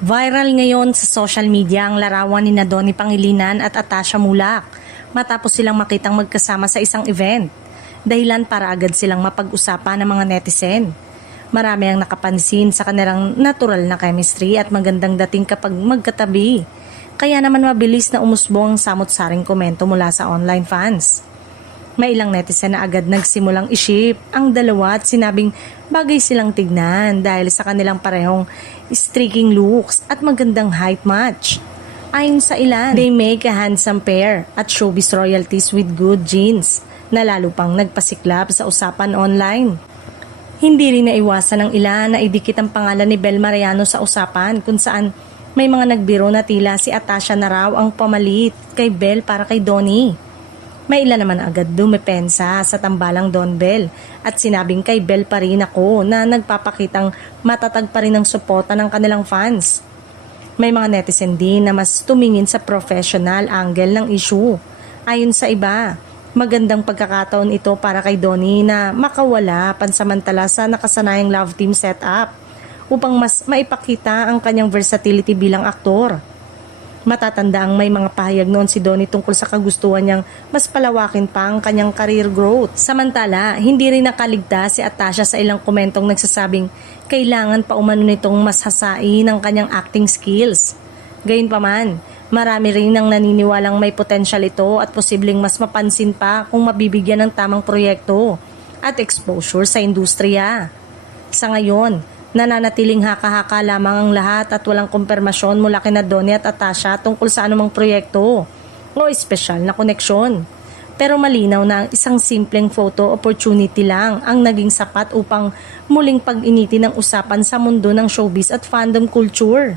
Viral ngayon sa social media ang larawan ni Donnie Pangilinan at Atasha Mulak matapos silang makitang magkasama sa isang event. Dahilan para agad silang mapag-usapan ng mga netizen. Marami ang nakapansin sa kanilang natural na chemistry at magandang dating kapag magkatabi. Kaya naman mabilis na umusbong ang samot-saring komento mula sa online fans. May ilang netizen na agad nagsimulang iship ang dalawa at sinabing bagay silang tignan dahil sa kanilang parehong streaking looks at magandang height match. Ayon sa ilan, they make a handsome pair at showbiz royalties with good genes na lalo pang nagpasiklab sa usapan online. Hindi rin naiwasan ng ilan na idikit ang pangalan ni Bel Mariano sa usapan kung saan may mga nagbiro na tila si Atasha na raw ang pamalit kay Bel para kay Donnie. May ilan naman agad dumepensa sa tambalang Don Bel at sinabing kay Bel pa rin ako na nagpapakitang matatag pa rin ang suporta ng kanilang fans. May mga netizen din na mas tumingin sa professional angle ng issue. Ayon sa iba, magandang pagkakataon ito para kay Donnie na makawala pansamantala sa nakasanayang love team setup upang mas maipakita ang kanyang versatility bilang aktor. Matatanda ang may mga pahayag noon si Donnie tungkol sa kagustuhan niyang mas palawakin pa ang kanyang career growth. Samantala, hindi rin nakaligtas si Atasha sa ilang komentong nagsasabing kailangan pa umano nitong mas hasain ang kanyang acting skills. Gayunpaman, marami rin ang naniniwalang may potential ito at posibleng mas mapansin pa kung mabibigyan ng tamang proyekto at exposure sa industriya. Sa ngayon, nananatiling haka-haka lamang ang lahat at walang kumpirmasyon mula kina Donnie at Atasha tungkol sa anumang proyekto o espesyal na koneksyon. Pero malinaw na ang isang simpleng photo opportunity lang ang naging sapat upang muling pag-initin ang usapan sa mundo ng showbiz at fandom culture.